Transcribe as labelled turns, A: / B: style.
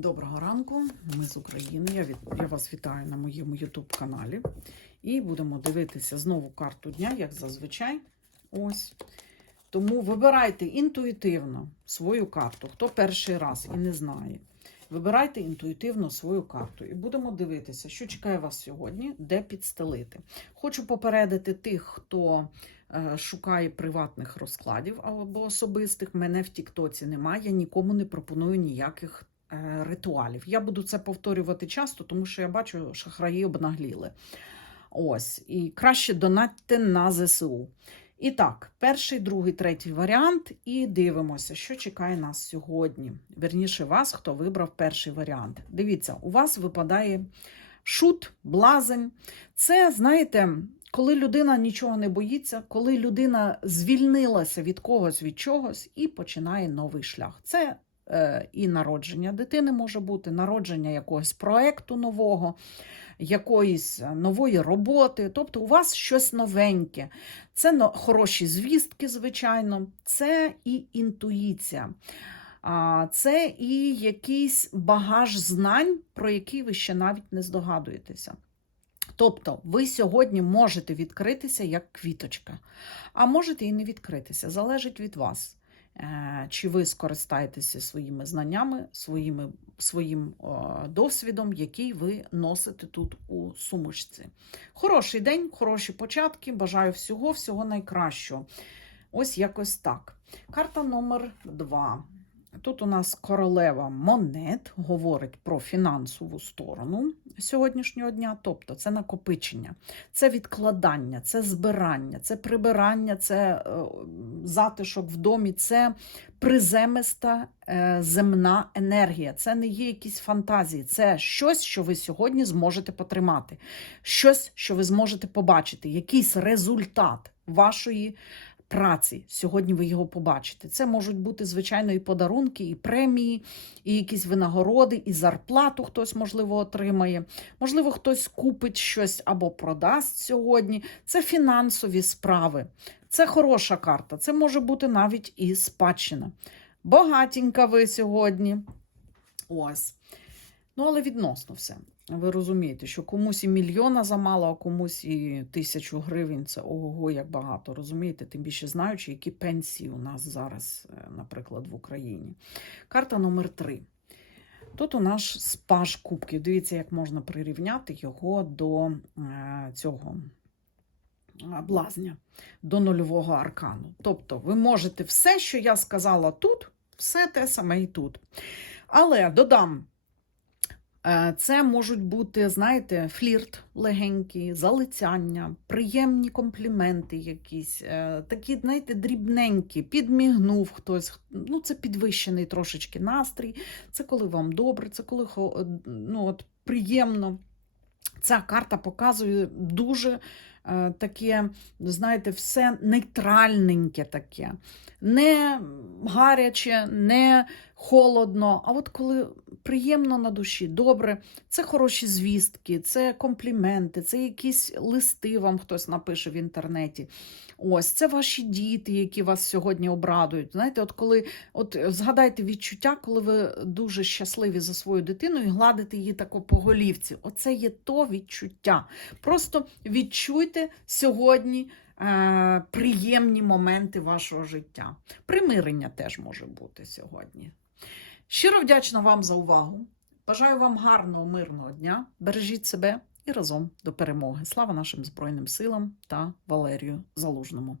A: Доброго ранку, ми з України. Я, від... я вас вітаю на моєму YouTube каналі. І будемо дивитися знову карту дня, як зазвичай. Ось. Тому вибирайте інтуїтивно свою карту. Хто перший раз і не знає. Вибирайте інтуїтивно свою карту. І будемо дивитися, що чекає вас сьогодні, де підстелити. Хочу попередити тих, хто е, шукає приватних розкладів або особистих. Мене в Тіктоці немає. Я нікому не пропоную ніяких ритуалів. Я буду це повторювати часто, тому що я бачу, шахраї обнагліли. Ось, і краще донатьте на ЗСУ. І так, перший, другий, третій варіант, і дивимося, що чекає нас сьогодні. Верніше, вас, хто вибрав перший варіант. Дивіться, у вас випадає шут, блазень. Це, знаєте, коли людина нічого не боїться, коли людина звільнилася від когось, від чогось і починає новий шлях. Це е, і народження дитини може бути, народження якогось проекту нового, якоїсь нової роботи. Тобто у вас щось новеньке. Це хороші звістки, звичайно, це і інтуїція. Це і якийсь багаж знань, про який ви ще навіть не здогадуєтеся. Тобто, ви сьогодні можете відкритися як квіточка, а можете і не відкритися. Залежить від вас. Е, Чи ви скористаєтеся своїми знаннями, своїми, своїм досвідом, який ви носите тут у сумочці. Хороший день, хороші початки. Бажаю всього, всього найкращого. Ось якось так. Карта номер два. Тут у нас королева монет говорить про фінансову сторону сьогоднішнього дня, тобто це накопичення, це відкладання, це збирання, це прибирання, це е, затишок в домі, це приземиста е, земна енергія. Це не є якісь фантазії, це щось, що ви сьогодні зможете потримати, щось, що ви зможете побачити, якийсь результат вашої праці. Сьогодні ви його побачите. Це можуть бути, звичайно, і подарунки, і премії, і якісь винагороди, і зарплату хтось, можливо, отримає. Можливо, хтось купить щось або продасть сьогодні. Це фінансові справи. Це хороша карта. Це може бути навіть і спадщина. Багатенька ви сьогодні. Ось. Ну, але відносно все. Ви розумієте, що комусь і мільйона замало, а комусь і тисячу гривень це ого, як багато. Розумієте? Тим більше знаючи, які пенсії у нас зараз, е, наприклад, в Україні. Карта номер три. Тут у нас спаж кубків. Дивіться, як можна прирівняти його до е, цього е, блазня, до нульового аркану. Тобто, ви можете все, що я сказала тут, все те саме і тут. Але додам. Е, Це можуть бути, знаєте, флірт легенький, залицяння, приємні компліменти якісь, е, такі, знаєте, дрібненькі, підмігнув хтось. Ну, це підвищений трошечки настрій, це коли вам добре, це коли ну, от, приємно. Ця карта показує дуже е, таке, знаєте, все нейтральненьке таке. Не гаряче, не холодно. А от коли приємно на душі, добре, це хороші звістки, це компліменти, це якісь листи вам хтось напише в інтернеті. Ось це ваші діти, які вас сьогодні обрадують. Знаєте, от коли от згадайте відчуття, коли ви дуже щасливі за свою дитину і гладите її тако по голівці. Оце є то відчуття. Просто відчуйте сьогодні. е, Приємні моменти вашого життя. Примирення теж може бути сьогодні. Щиро вдячна вам за увагу. Бажаю вам гарного, мирного дня. Бережіть себе і разом до перемоги. Слава нашим Збройним силам та Валерію Залужному.